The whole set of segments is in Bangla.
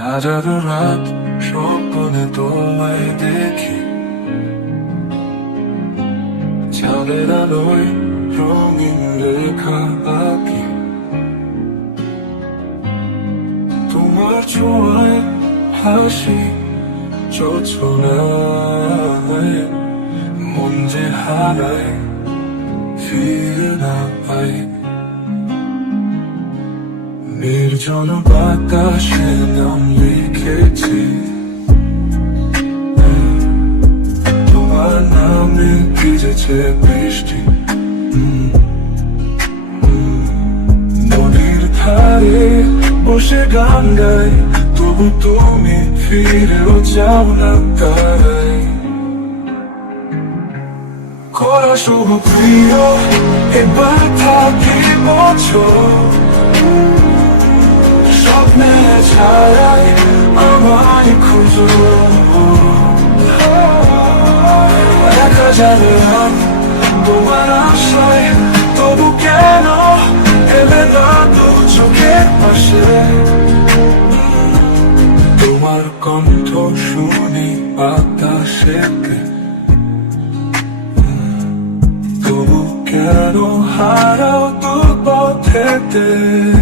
হাজারো রাত স্বপ্নে তোমায় দেখি। চাঁদের আলোয় রঙিন রেখা আঁকি। তোমার ছোঁয়ায় হাসি চোছলায় মন যে হারায় ফিরে না পাই নির্জন বাতাসে নাম লিখেছি তোমার নামে ভিজেছে বৃষ্টি। নদীর ধারে বসে গান গাই তবু তুমি ফিরেও যাও না তারাই করা শুভ প্রিয় এবার থাকি বছর স্বপ্নে ছাড়াই আমায় খুঁজো এক হাজার রাত তোমার আশায় তবু কেন এলে না দু চোখের পাশে তোমার কণ্ঠ শুনি বাতাসেকে তবু কেন হারাও দু পথেতে তোমার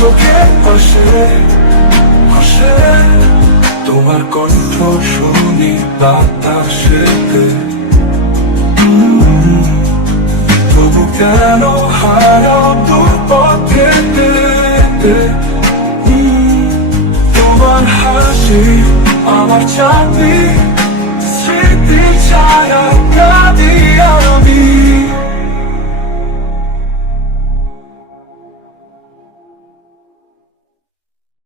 চোখের পাশে পাশে তোমার কণ্ঠ শুনি বাতাসেতে। তবু কেন দূর পথেতে তোমার হাসি আমার চাঁদি, স্মৃতি ছাড়া কাঁদি আমি।